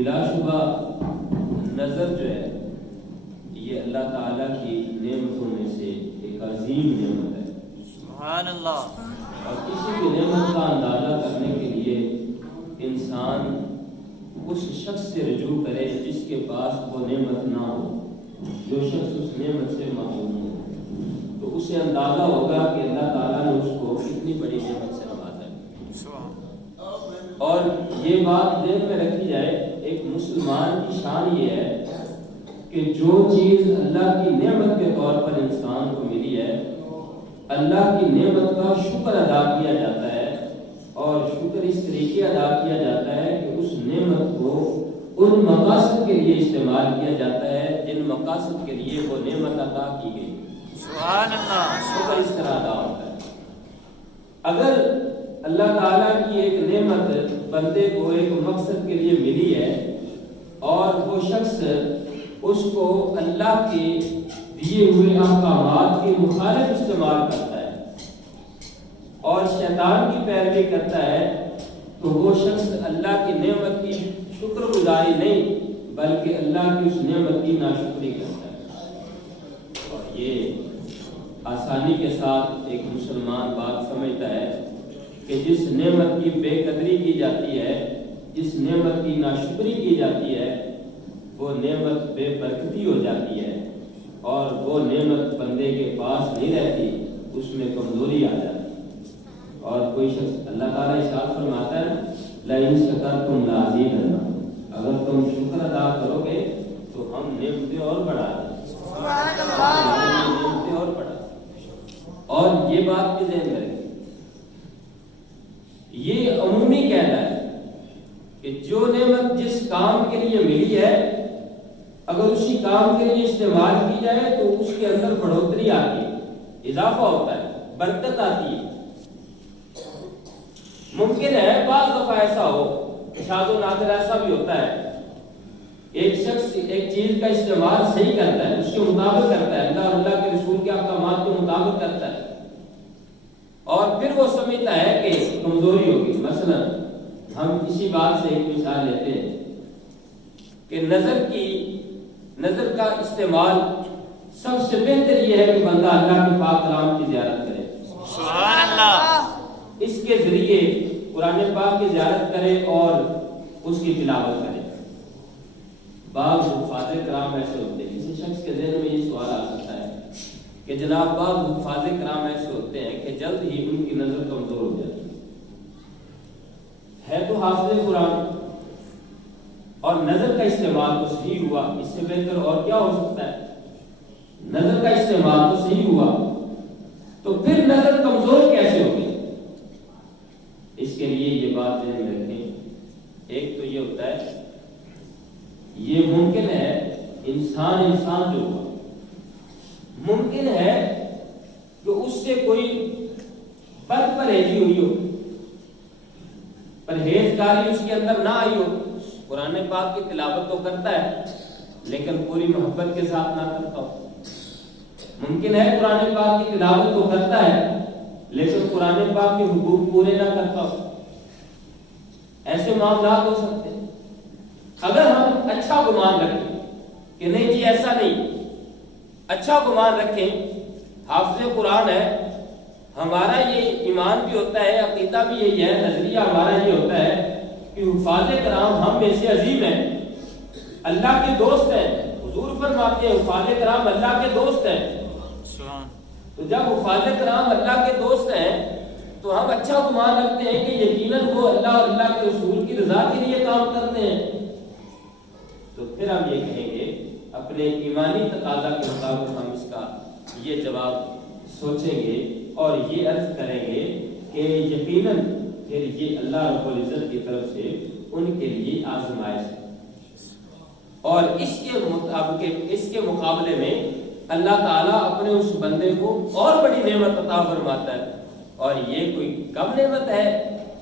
بلا شبہ نظر جو ہے یہ اللہ تعالیٰ کی نعمتوں میں سے ایک عظیم نعمت ہے. سبحان اللہ. اور کسی بھی نعمت کا اندازہ کرنے کے لیے انسان اس شخص سے رجوع کرے جس کے پاس وہ نعمت نہ ہو. جو شخص اس نعمت سے محروم ہو تو اسے اندازہ ہوگا کہ اللہ تعالیٰ نے اس کو کتنی بڑی نعمت سے نوازا ہے. اور یہ بات ذہن میں رکھی جائے، ایک مسلمان کی شان یہ ہے کہ جو چیز اللہ کی نعمت کے طور پر انسان کو ملی ہے، اللہ کی نعمت کا شکر ادا کیا جاتا ہے. اور شکر اس طریقے ادا کیا جاتا ہے کہ اس نعمت کو ان مقاصد کے لیے استعمال کیا جاتا ہے جن مقاصد کے لیے وہ نعمت عطا کی گئی. سبحان اللہ. شکر اس طرح ادا ہوتا ہے. اگر اللہ تعالیٰ کی ایک نعمت بندے کو ایک مقصد کے لیے ملی ہے اور وہ شخص اس کو اللہ کے دیے ہوئے احکامات کے مخالف استعمال کرتا ہے اور شیطان کی پیروی کرتا ہے، تو وہ شخص اللہ کی نعمت کی شکر گزاری نہیں بلکہ اللہ کی اس نعمت کی ناشکری کرتا ہے. اور یہ آسانی کے ساتھ ایک مسلمان بات سمجھتا ہے کہ جس نعمت کی بے قدری کی جاتی ہے، جس نعمت کی ناشکری کی جاتی ہے، وہ نعمت بے برکتی ہو جاتی ہے اور وہ نعمت بندے کے پاس نہیں رہتی، اس میں کمزوری آ جاتی ہے. اور کوئی شخص، اللہ تعالیٰ ارشاد فرماتا ہے لَئِن شَكَرْتُمْ لَأَزِيدَنَّكُمْ، اگر تم شکر ادا کرو گے تو ہم نعمتیں اور بڑھا دیں. نعمتیں اور بڑھا دیں. اور یہ بات بھی ذہن میں رکھیں، یہ عمومی کہنا ہے کہ جو نعمت جس کام کے لیے ملی ہے اگر اسی کام کے لیے استعمال کی جائے تو اس کے اندر بڑھوتری آتی ہے، اضافہ ہوتا ہے، برکت آتی ہے. ممکن ہے بعض دفعہ ایسا ہو، شاذ و نادر ایسا بھی ہوتا ہے، ایک شخص ایک چیز کا استعمال صحیح کرتا ہے، اس کے مطابق کرتا ہے، اللہ اور اللہ کے رسول کے احکامات کے مطابق کرتا ہے، اور پھر وہ سمجھتا ہے کہ کمزوری ہوگی. مثلا ہم اسی بات سے ایک مثال لیتے ہیں کہ نظر کا استعمال سب سے بہتر یہ ہے کہ بندہ اللہ کے پاک کلام کی زیارت کرے. سبحان اللہ. اس کے ذریعے قرآن پاک کی زیارت کرے اور اس کی تلاوت کرے. بعض حفاظ کرام ایسے ہوتے ہیں، کسی شخص کے ذہن میں یہ سوال آ سکتا ہے کہ جناب بعض حفاظ کرام ایسے ہوتے ہیں کہ جلد ہی ان کی نظر کمزور ہو جاتی ہے تو حافظ قرآن اور نظر کا استعمال تو صحیح ہوا، اس سے بہتر اور کیا ہو سکتا ہے؟ نظر کا استعمال تو صحیح ہوا، تو پھر نظر کمزور کیسے ہوگی؟ اس کے لیے یہ بات ذہن میں رکھیں. ایک تو یہ ہوتا ہے، یہ ممکن ہے انسان جو ہوا ممکن ہے کہ اس سے کوئی بد پرہیزی ہوئی ہو، پرہیزگاری اس کے اندر نہ آئی ہو. قرآن پاک کی تلاوت تو کرتا ہے لیکن پوری محبت کے ساتھ نہ کرتا ہو. ممکن ہے قرآن پاک کی تلاوت تو کرتا ہے لیکن قرآن پاک کے حقوق پورے نہ کرتا ہو. ایسے معاملات ہو سکتے ہیں. اگر ہم اچھا گمان رکھیں کہ نہیں جی ایسا نہیں، اچھا گمان رکھیں، حافظ قرآن ہے، ہمارا یہ ایمان بھی ہوتا ہے، عقیدہ بھی یہی ہے، نظریہ ہمارا یہ ہوتا ہے کہ حفاظ کرام ہم میں سے عظیم ہیں، اللہ کے دوست ہیں. حضور فرماتے ہیں حفاظ کرام اللہ کے دوست ہیں. تو جب حفاظ کرام اللہ کے دوست ہیں تو ہم اچھا گمان رکھتے ہیں کہ یقیناً وہ اللہ اور اللہ کے رسول کی رضا کے لیے کام کرتے ہیں. تو پھر ہم یہ کہیں گے اپنے ایمانی تقاضا کے مطابق ہم اس کا یہ جواب سوچیں گے اور یہ عرض کریں گے کہ یقیناً پھر یہ اللہ رب العزت کی طرف سے ان کے لیے آزمائش ہے. اور اس کے مقابلے میں اللہ تعالیٰ اپنے اس بندے کو اور بڑی نعمت عطا فرماتا ہے. اور یہ کوئی کم نعمت ہے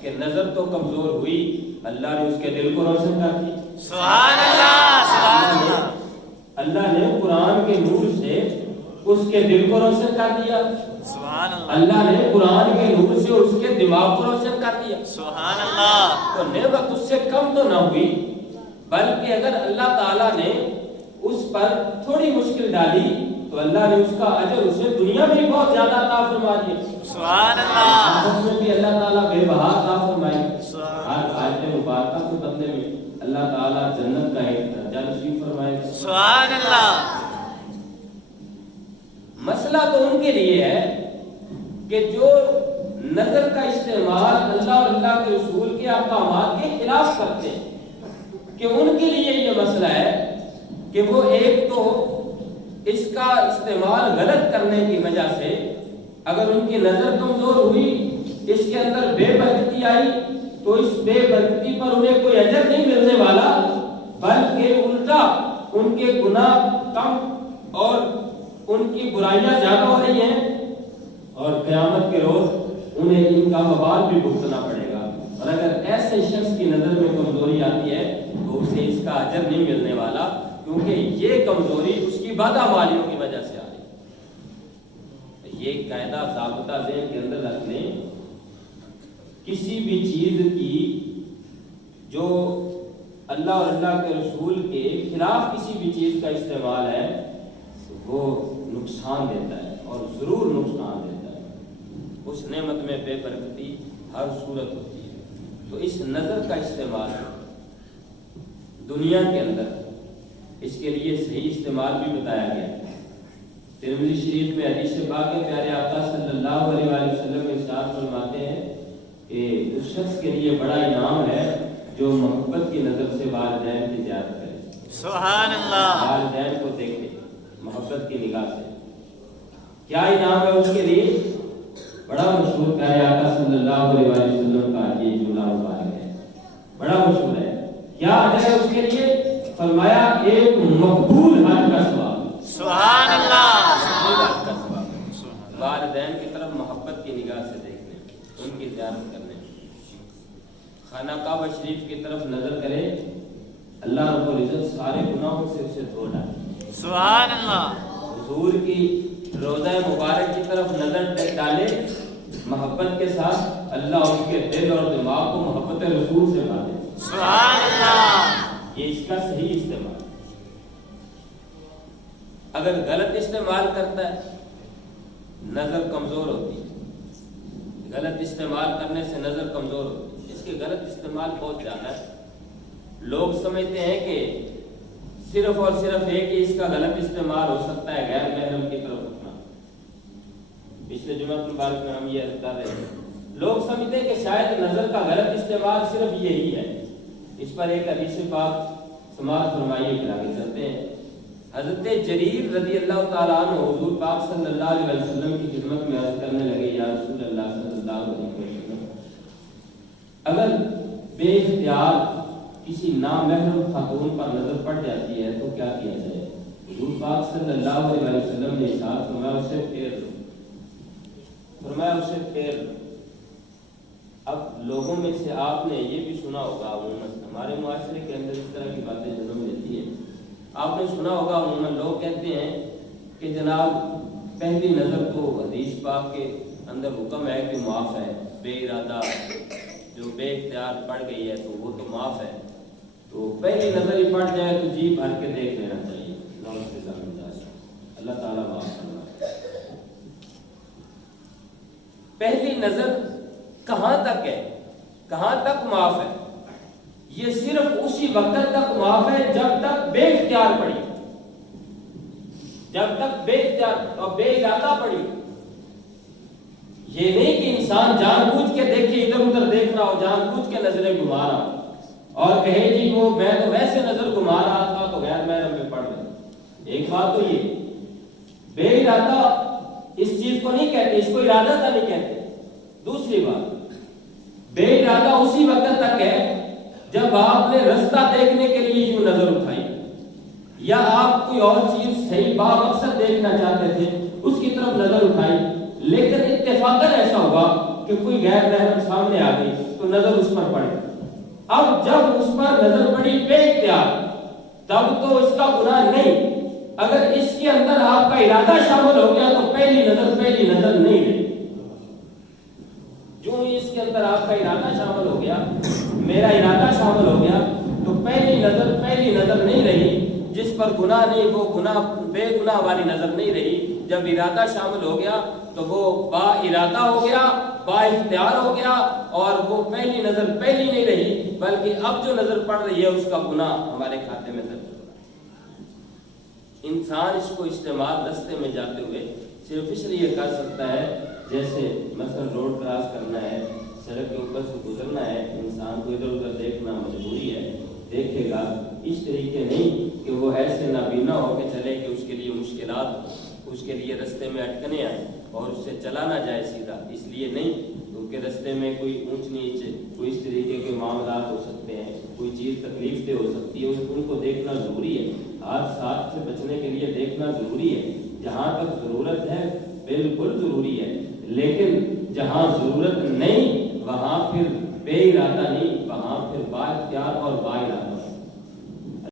کہ نظر تو کمزور ہوئی، اللہ نے اس کے دل کو روشن کر دی. سبحان اللہ. سبحان اللہ. اللہ نے قرآن کے نور سے اس کے دل کو روشن کر دیا. سبحان اللہ. اللہ نے قرآن کے نور سے اس کے دماغ کو روشن کر دیا. سبحان اللہ. تو نعمت اس سے کم تو نہ ہوئی. بلکہ اگر اللہ تعالیٰ نے اس پر تھوڑی مشکل ڈالی تو اللہ نے اس کا اجر اسے دنیا میں بہت زیادہ عطا فرما دیا. سبحان اللہ. آخرت میں بھی اللہ تعالیٰ بے بہا عطا فرمائے. سبحان ہر آیت مبارکہ کے بدلے میں اللہ تعالیٰ جنت کا ایک درجہ نصیب فرمائے. سبحان اللہ. مسئلہ تو ان کے لیے ہے کہ جو نظر کا استعمال اللہ اور اللہ کے رسول کے احکامات کے خلاف کرتے ہیں، کہ ان کے لیے یہ مسئلہ ہے کہ وہ ایک تو اس کا استعمال غلط کرنے کی وجہ سے اگر ان کی نظر کمزور ہوئی، اس کے اندر بے برکتی آئی، تو اس بے برکتی پر انہیں کوئی اجر نہیں ملنے والا، بلکہ الٹا ان کے گناہ کم اور ان کی برائیاں زیادہ ہو رہی ہیں، اور قیامت کے روز انہیں ان کا وبال بھی بھگتنا پڑے گا. اور اگر ایسے شخص کی نظر میں کمزوری آتی ہے تو اسے اس کا اجر نہیں ملنے والا، کیونکہ یہ کمزوری اس کی بدعمالیوں کی وجہ سے آ رہی ہے. یہ قاعدہ ضابطہ ذہن کے اندر رکھ لیں، کسی بھی چیز کی جو اللہ اور اللہ کے رسول کے خلاف کسی بھی چیز کا استعمال ہے وہ نقصان دیتا ہے، اور ضرور نقصان دیتا ہے. اس نعمت میں بے برکتی ہر صورت ہوتی ہے. تو اس نظر کا استعمال دنیا کے اندر اس کے لیے صحیح استعمال بھی بتایا گیا. ترمذی شریف میں حدیث پاک ہے، پیارے آقا صلی اللہ علیہ وآلہ وسلم ارشاد فرماتے ہیں کہ اس شخص کے لیے بڑا انعام ہے جو محبت کی نظر سے والدین کی زیارت کرے. سبحان اللہ. والدین کو دیکھے محبت کی نگاہ سے. کیا انعام ہے اس کے لیے؟ بڑا مشہور پیارے آقا صلی اللہ علیہ وآلہ وسلم کا یہ جملہ مبارک ہے، بڑا مشہور ہے. کیا اجر ہے اس کے لیے؟ فرمایا ایک مقبول حج کا ثواب. سبحان اللہ. حج کا ثواب. والدین کی طرف محبت کی نگاہ سے دیکھنے، ان کی زیارت کرنے، خانہ کعبہ شریف کی طرف نظر کرے، اللہ رب العزت سارے گناہوں سے اسے دھو ڈالے. سبحان اللہ. حضور کی روضہ مبارک کی طرف نظر ڈالے محبت کے ساتھ، اللہ اس کے دل اور دماغ کو محبت رسول سے باندھے. سبحان اللہ. یہ اس کا صحیح استعمال. اگر غلط استعمال کرتا ہے نظر کمزور ہوتی ہے. غلط استعمال کرنے سے نظر کمزور ہوتی ہے. اس کے غلط استعمال بہت زیادہ ہے. لوگ سمجھتے ہیں کہ صرف اور صرف ایک ہی اس کا غلط استعمال ہو سکتا ہے غیر محرم کی طرف اٹھنا. پچھلے جمعہ مبارک میں ہم یہ عرض کر رہے ہیں، لوگ سمجھتے ہیں کہ شاید نظر کا غلط استعمال صرف یہی ہے. اس پر ایک حدیث پاک سماعت فرمائیے کہ آگے چلتے ہیں. حضرت جریر رضی اللہ تعالیٰ عنہ حضور پاک صلی اللہ علیہ وسلم کی خدمت میں عرض کرنے لگے، یا رسول اللہ صلی اللہ علیہ وسلم، اگر بے اختیار کسی نامحرم خاتون پر نظر پڑ جاتی ہے تو کیا کیا جائے؟ حضور پاک صلی اللہ علیہ وسلم نے ارشاد فرمایا اسے پھیر لو. فرمایا اسے پھیر لو. اب لوگوں میں سے آپ نے یہ بھی سنا ہوگا، عموماً ہمارے معاشرے کے اندر اس طرح کی باتیں جنم لیتی ہیں. آپ نے سنا ہوگا عموماً لوگ کہتے ہیں کہ جناب پہلی نظر تو حدیث پاک کے اندر حکم ہے کہ معاف ہے، بے ارادہ جو بے اختیار پڑ گئی ہے تو وہ تو معاف ہے، تو پہلی نظر ہی پڑ جائے تو جی بھر کے دیکھ لینا چاہیے. اللہ تعالیٰ معاف کرنا. پہلی نظر کہاں تک ہے، کہاں تک معاف ہے؟ یہ صرف اسی وقت تک معاف ہے جب تک بے اختیار پڑی، جب تک بے اختیار اور بے ارادہ پڑی. یہ نہیں کہ انسان جان بوجھ کے دیکھے، ادھر ادھر دیکھ رہا ہو، جان بوجھ کے نظریں گھما رہا ہو اور کہے جی وہ میں تو ویسے نظر گھما رہا تھا تو غیر محرم میں پڑ گیا. ایک بات تو یہ بے ارادہ اس چیز کو نہیں کہتے، اس کو ارادہ تھا نہیں کہتے. دوسری بات، بے ارادہ اسی وقت تک ہے جب آپ نے رستہ دیکھنے کے لیے یوں نظر اٹھائی، یا آپ کوئی اور چیز صحیح بامقصد دیکھنا چاہتے تھے اس کی طرف نظر اٹھائی، لیکن اتفاقاً ایسا ہوا کہ کوئی غیر محرم سامنے آ گئی تو نظر اس پر پڑی. اب جب اس پر نظر پڑی بے اختیار تب تو اس کا گناہ نہیں. اگر اس کے اندر آپ کا ارادہ شامل ہو گیا تو پہلی نظر نہیں رہی. جو اس کے اندر آپ کا ارادہ شامل ہو گیا، میرا ارادہ شامل ہو گیا، تو پہلی نظر نہیں رہی جس پر گناہ نہیں، وہ گناہ بے گناہ والی نظر نہیں رہی. جب ارادہ شامل ہو گیا تو وہ با ارادہ ہو گیا، با اختیار ہو گیا، اور وہ پہلی نظر پہلی نہیں رہی بلکہ اب جو نظر پڑ رہی ہے اس کا گناہ ہمارے کھاتے میں درج ہو رہا ہے. انسان اس کو استعمال رستے میں جاتے ہوئے صرف اس لیے کر سکتا ہے، جیسے مثلا روڈ کراس کرنا ہے، سڑک کے اوپر سے گزرنا ہے، انسان کو ادھر ادھر دیکھنا مجبوری ہے، دیکھے گا اس طریقے نہیں کہ وہ ایسے نابینا ہو کے چلے کہ اس کے لیے مشکلات، اس کے لیے رستے میں اٹکنے آئیں اور اس سے چلا نہ جائے سیدھا. اس لیے نہیں، کیونکہ رستے میں کوئی اونچ نیچ، کوئی اس طریقے کے معاملات ہو سکتے ہیں، کوئی چیز تکلیف دہ ہو سکتی ہے، ان کو دیکھنا ضروری ہے. حادثات سے بچنے کے لیے دیکھنا ضروری ہے. جہاں تک ضرورت ہے بالکل ضروری ہے، لیکن جہاں ضرورت نہیں وہاں پھر بے ارادہ نہیں، وہاں پھر با اختیار اور با ارادہ.